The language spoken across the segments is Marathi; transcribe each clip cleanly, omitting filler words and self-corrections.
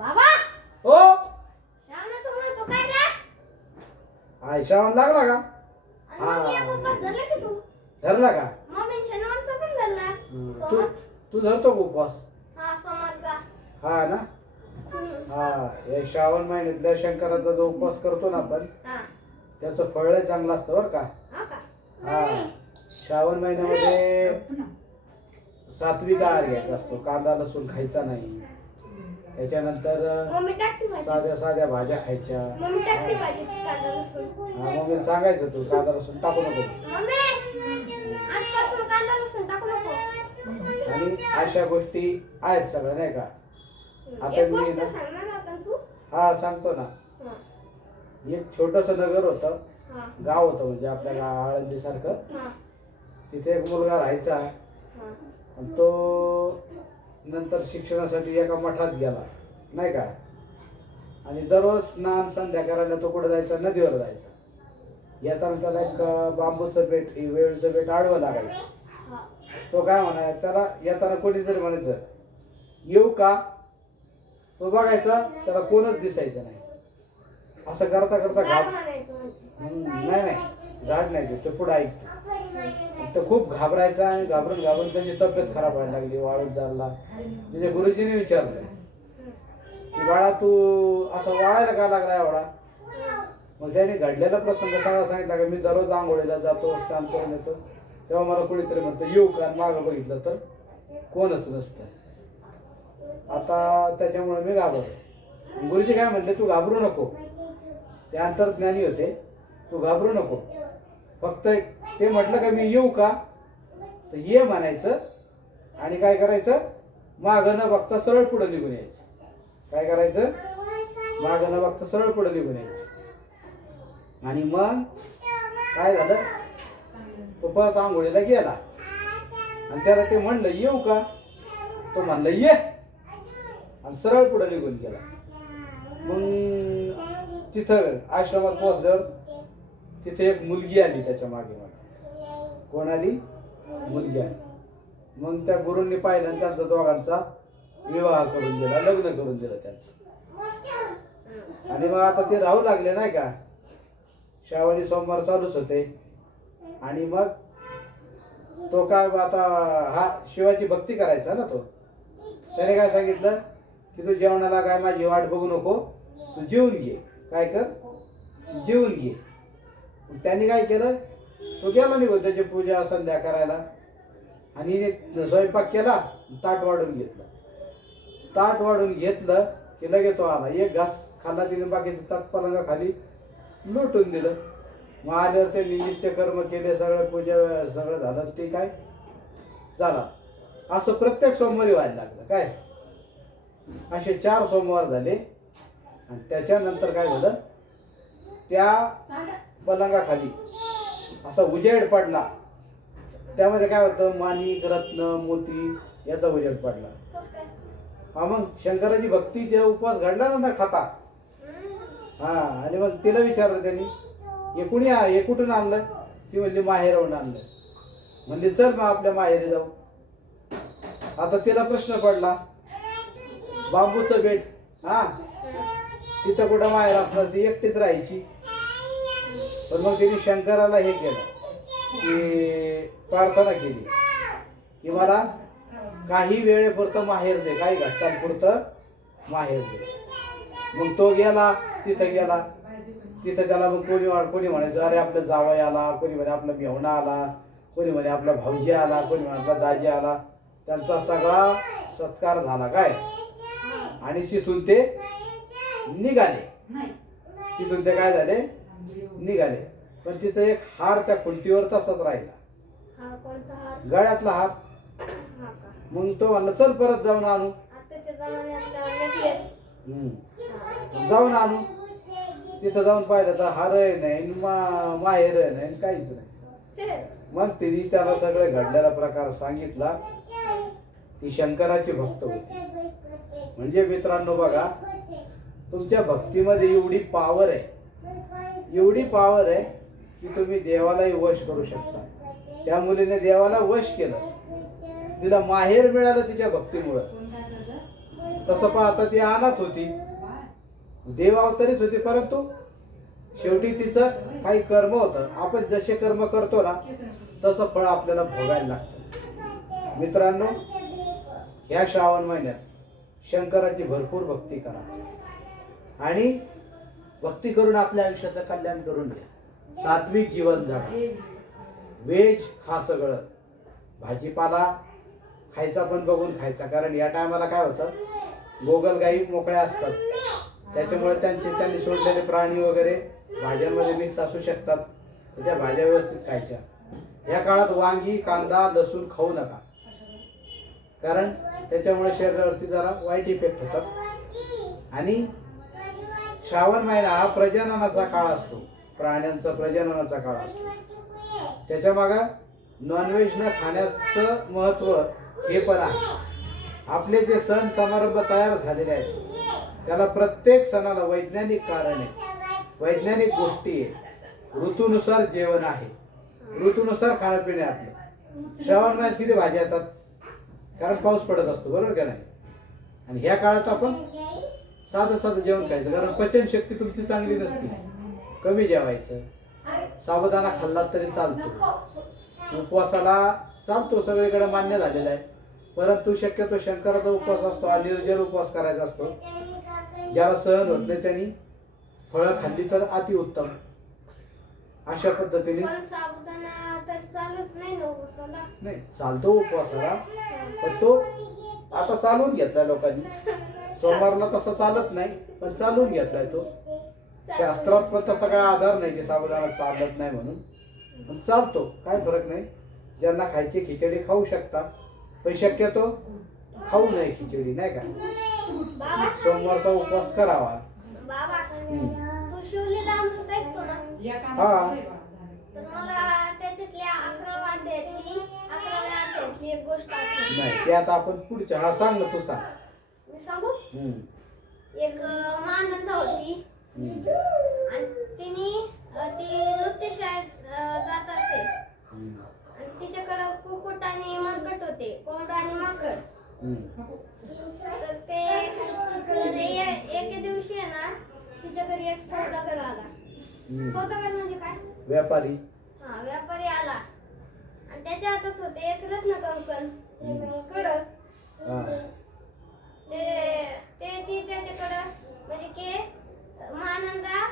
बाबा हो श्रावणाचं म्हणतो काय रे? हाय श्रावण लागला का? आणि मग या उपवास धरला की तू? धरला का? मम्मीन शनिवारचा पण धरला. तू तू धरतो का उपवास? हा सोमवारचा. हा ना. हा या श्रावण महिन्यातल्या शंकराचा जो उपवास करतो ना आपण हा त्याचं फळ लय चांगलं असतं बरं का. हा का? हा श्रावण महिन्यामध्ये सात्विक आहार घ्यायचा असतो. कांदा लसूण खायचा नाही. त्याच्यानंतर मम्मी टाकते भाजी. साध्या साध्या भाज्या खायच्या. मम्मी टाकते भाजी कांदा लसूण. हा मम्मीला सांगायचं तू कांदा लसूण टाकू नको मम्मी आजपासून कांदा लसूण टाकू नको. आणि अशा गोष्टी आहेत सगळ्या नाही का. आता एक मी गोष्ट ना सांगणार आता तू? हा सांगतो ना. हा एक छोटस नगर होतं, हा गाव होतं म्हणजे आपल्या आळंदी सारखं. हा तिथे एक मुलगा राहायचा हा आणि तो नंतर शिक्षणासाठी एका मठात गेला नाही का. आणि दररोज स्नान संध्या करायला तो कुठे जायचा? नदीवर जायचा. येताना त्याला एक बांबूचं बेट वेळचं बेट आडवं लागायचं. हा. तो काय म्हणाय त्याला येताना कोणीतरी म्हणायचं येऊ का. तो बघायचा त्याला कोणच दिसायचं नाही. असं करता करता झाड म्हणायचं म्हणजे. नाही नाही झाड नाही ते पुढे ऐकतो. तो खूप घाबरायचा आणि घाबरून घाबरून त्याची तब्येत खराब व्हायला लागली, वाळून चालला. त्याच्या गुरुजीने विचारलं की बाळा तू असं वाळायला का लागला एवढा. मग त्याने घडलेला प्रसंग सांगितला की मी दररोज आंघोळीला जातो, स्नान करून येतो, तेव्हा मला कोणीतरी म्हणतं येऊ का. मागं बघितलं तर कोणच नसतं. आता त्याच्यामुळे मी घाबरलो. गुरुजी काय म्हटले तू घाबरू नको. ते अंतर्ज्ञानी होते. तू घाबरू नको. फक्त ते म्हटलं का मी येऊ का तर ये म्हणायचं आणि काय करायचं मागं न बघता सरळ पुढे निघून यायचं. काय करायचं मागं न बघता सरळ पुढे निघून यायचं. आणि मग काय झालं तो परत आंघोळीला गेला आणि त्याला ते म्हणलं येऊ का. तो म्हणलं ये आणि सरळ पुढे निघून गेला. मग तिथं आश्रमात पोहोचल्यावर तिथे एक मुलगी आली त्याच्या मागे मागे. कोण आली? मुलगी आली. मग त्या गुरूंनी पाहिलं आणि त्यांचा दोघांचा विवाह करून दिला, लग्न करून दिलं त्यांचं. आणि मग आता ते राहू लागले नाही का. श्रावणी सोमवार चालूच होते. आणि मग तो काय आता हा शिवाची भक्ती करायचा ना. तो त्याने काय सांगितलं की तू जेवणाला काय माझी वाट बघू नको, तू जेवून घे. काय कर जेवून घे. त्यांनी काय केलं तो गेला निघून त्याची पूजा संध्या करायला. आणि स्वयंपाक केला, ताट वाढून घेतलं. ताट वाढून घेतलं की लगेच तो आला. एक घास खाल्ला तिने, बाकीचं ताट पलंगा खाली लुटून दिलं. मग आल्यावर त्यांनी नित्यकर्म केले, सगळं पूजा सगळं झालं. ते काय झालं असं प्रत्येक सोमवारी व्हायला लागलं. काय असे 4 सोमवार झाले. आणि त्याच्यानंतर काय झालं त्या पलंगाखाली असा उजेड पडला. त्यामध्ये काय होतं माणिक रत्न मोती याचा उजेड पडला. हा मग शंकराची भक्ती तिला उपवास घडला ना खाता. हा आणि मग तिला विचारलं त्यांनी हे कुठून आणलं. ती म्हणली माहेरहून आणलं. म्हणली चल मग आपल्या माहेरी जाऊ. आता तिला प्रश्न पडला बांबूचं बेट हा तिथं कुठं माहेर असणार, ती एकटीच राहायची. पण मग तिने शंकराला हे केलं की प्रार्थना केली की मला काही वेळेपुरतं माहेर दे, काही घटकांपुरतं माहेर दे. मग तो गेला तिथं गेला. तिथं त्याला मग कोणी म्हणायचं अरे आपला जावई आला, कोणी म्हणे आपला मेहुणा आला, कोणी म्हणे आपला भाऊजी आला, कोणी म्हणे आपला दाजी आला. त्यांचा सगळा सत्कार झाला. काय आणि तिथून ते निघाले. तिथून ते काय झाले निघाले. पण तिचा एक हार त्या खुंटीवर तसाच राहिला, गळ्यातला हार. मग तो म्हणला चल परत जाऊन आणू. जाऊन आणू. तिथं जाऊन पाहिलं तर हारही नाही, माहेर नाही, काहीच नाही. मग तिने त्याला सगळे घडलेला प्रकार सांगितला. ती शंकराची भक्त होती. म्हणजे मित्रांनो बघा तुमच्या भक्तीमध्ये एवढी पावर आहे, एवढी पावर आहे की तुम्ही देवालाही वश करू शकता. त्या मुलीने देवाला वश केलं. तिला माहेर मिळालं तिच्या भक्तीमुळं. तसं पाहता ती अनाथ होती, देव अवतारीच होती, परंतु शेवटी तिचं काही कर्म होतं. आपण जसे कर्म करतो ना तसं फळ आपल्याला भोगायला लागतं. मित्रांनो, ह्या श्रावण महिन्यात शंकराची भरपूर भक्ती करा आणि भक्ती करून आपल्या आयुष्याचं कल्याण करून घ्या. सात्विक जीवन जगा, व्हेज खा, सगळं भाजीपाला खायचा पण बघून खायचा. कारण या टायमाला काय होतं, गोगलगाई मोकळ्या असतात, त्याच्यामुळे त्यांनी सोडलेले प्राणी वगैरे भाज्यांमध्ये मिक्स असू शकतात. तर त्या भाज्या व्यवस्थित खायच्या. या काळात वांगी, कांदा, लसूण खाऊ नका, कारण त्याच्यामुळे शरीरावरती जरा वाईट इफेक्ट होतात. आणि श्रावण महिना हा प्रजननाचा काळ असतो, प्राण्यांचा प्रजननाचा काळ असतो. त्याच्या मागं नॉनव्हेज न खाण्याचं महत्त्व हे पण आहे. आपले जे सण समारंभ तयार झालेले आहेत त्याला प्रत्येक सणाला वैज्ञानिक कारण आहे, वैज्ञानिक गोष्टी आहे, ऋतूनुसार जेवण आहे, ऋतूनुसार खाणं पिणे. आपलं श्रावण महिन्यात किती भाज्या येतात, कारण पाऊस पडत असतो, बरोबर का नाही. आणि ह्या काळात आपण साधं साधं जेवण खायचं, कारण पचनशक्ती तुमची चांगली नसते, कमी जेवायचं. साबुदाणा खाल्ला तरी चालतो, उपवासाला चालतो, सगळीकडे मान्य झालेला आहे. परंतु शक्यतो शंकराचा उपवास असतो हा निर्जल उपवास करायचा असतो. ज्याला सहन होत नाही त्यांनी फळं खाल्ली तर अतिउत्तम. अशा पद्धतीने पण साबुदाणा तर चालत नाही ना उपवासाला. नाही, चालतो उपवासाला, पण तो आता चालून घेतलाय लोकांनी. सोमवारला तसं चालत नाही, पण चालून घेतलाय तो. शास्त्रात पण तसा काय आधार नाही की साबुदाणा चालत नाही म्हणून, पण चालतो, काय फरक नाही. ज्यांना खायची खिचडी खाऊ शकता, पण शक्यतो खाऊ नये खिचडी, नाही का. बाबा, सोमवारचा उपवास करावा. बाबा, तू शिवलेला अमृत ऐकतो ना? हा, तर मला त्याच्यातल्या 11व्या अध्यायातली एक गोष्ट आठवली. नाही ते आता आपण पुढच्या, हा सांग ना, तू सांग. मी सांगू? एक मानंदा होती आणि ती नृत्यशाळेत जात असे. आणि तिच्याकडं कुकुट आणि मरकट होते, कोंबडा आणि माकड. तर ते एके दिवशी आहे ना, तिच्या घरी एक सौदागर आला. सौदागर म्हणजे काय? व्यापारी. हा, व्यापारी आला आणि त्याच्या हातात होते एक रत्न कंकण, कडक. ती त्याच्याकडं म्हणजे की महानंदा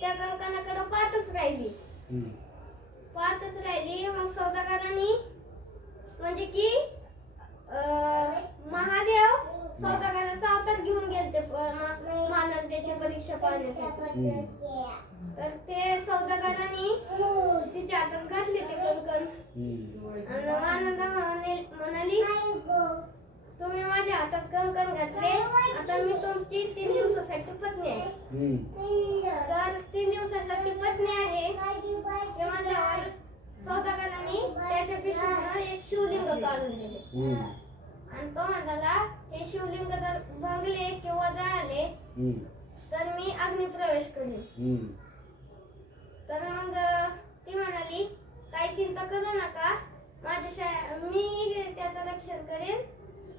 त्या कंकणाकडं पाहतच राहिली. मग सौदागरांनी म्हणजे की महादेव सौदागराचा अवतार घेऊन गेलते महानंदेची परीक्षा पाहण्यासाठी. तर ते सौदागरांनी तिच्या हातात घातले ते कंकण. आणि महानंदा म्हणाली, तुम्ही माझ्या हातात कंकण घातले, आता मी तुमची 3 दिवसासाठी पत्नी आहे. तर 3 दिवसासाठी पत्नी आहे हे म्हणल्यावर सौदागरांनी त्याच्या पिशवीतून एक शिवलिंग काढून दिले. आणि तो म्हणाला, हे शिवलिंग जर भांगले किंवा जळाले तर मी अग्निप्रवेश करेन. तर मग ती म्हणाली, काही चिंता करू नका, मी त्याचं रक्षण करेन.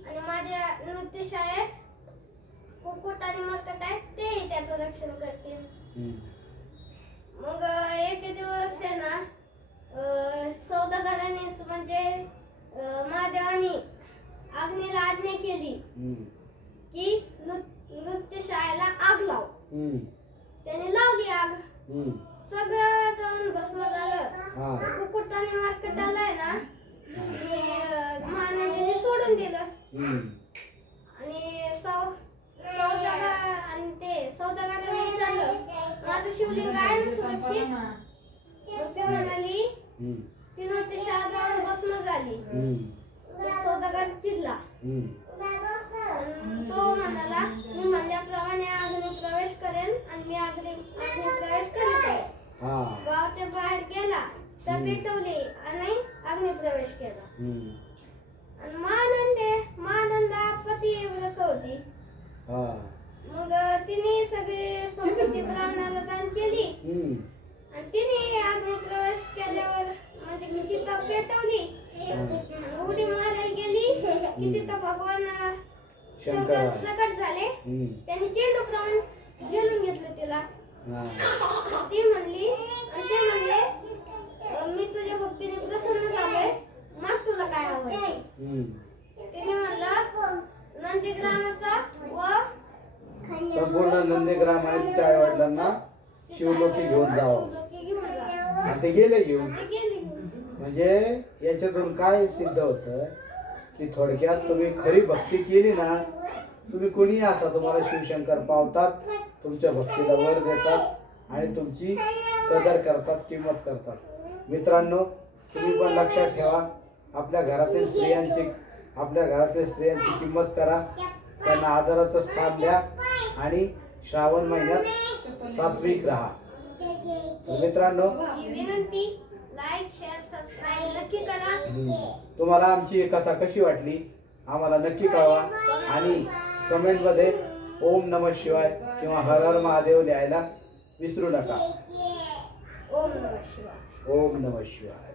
आणि माझ्या नृत्यशाळेत कुकुट आणि मरकट आहेत, तेही त्याचं रक्षण करतील. मग एक दिवस आहे ना, सौदागरांनीच म्हणजे महादेवानी अग्नीला आज्ञा केली की नृत्यशाळेला आग लाव. त्याने लावली आग, सगळं जाऊन भस्म झालं. कुकुट आणि मरकटाला आहे ना महानंदीने सोडून दिलं. आणि सौदागराने विचारलं, माझं शिवलिंग आहे ना सुरक्षित? मग ते म्हणाली, ती नृत्यशाळा जाऊन भस्म झाली. सौदागर चिडला. तो म्हणाला, मी म्हणल्याप्रमाणे अग्निप्रवेश करेन आणि मी अग्निप्रवेश करीत आहे. गावाच्या बाहेर गेला तर पेटवले आणि अग्निप्रवेश केला. आणि महानंदा पतिव्रत होती. मग तिने सगळी संपत्ती ब्राह्मणाला दान केली आणि तिने अग्निप्रवेश केल्यावर म्हणजे की चिता पेटवली, उडी मारायला गेली की तिथं भगवान शंकर प्रकट झाले. त्यांनी चेंडू लावून झेलून घेतलं तिला. ती म्हणली आणि ते म्हणले मी तुझ्या भक्तीने प्रसन्न झालोय, मग तुला काय हवंय. तिने म्हणलं नंदीग्रामाचा व संपूर्ण नंदीग्राम आणि तिच्या आई वडिलांना शिवलोकी घेऊन जावं. शिवलोकी घेऊन जा. आणि ते गेले घेऊन. ते गेली घेऊन. म्हणजे याच्यातून काय सिद्ध होतं की थोडक्यात तुम्ही खरी भक्ती केली ना, तुम्ही कोणी असा तुम्हाला शिवशंकर पावतात, तुमच्या भक्तीला वर देतात आणि तुमची कदर करतात, किंमत करतात. मित्रांनो, तुम्ही पण लक्षात ठेवा, आपल्या घरातील स्त्रियांची किंमत करा, त्यांना आदराचं स्थान द्या आणि श्रावण महिन्यात सात्विक राहा. मित्रांनो, ही विनंती लाईक शेअर सबस्क्राईब नक्की करा. तुम्हाला आमची कथा कशी वाटली आम्हाला नक्की कळवा आणि कमेंट मध्ये ओम नमः शिवाय किंवा हर हर महादेव लिहायला विसरू नका. ओम नमः शिवाय. ओम नमः शिवाय.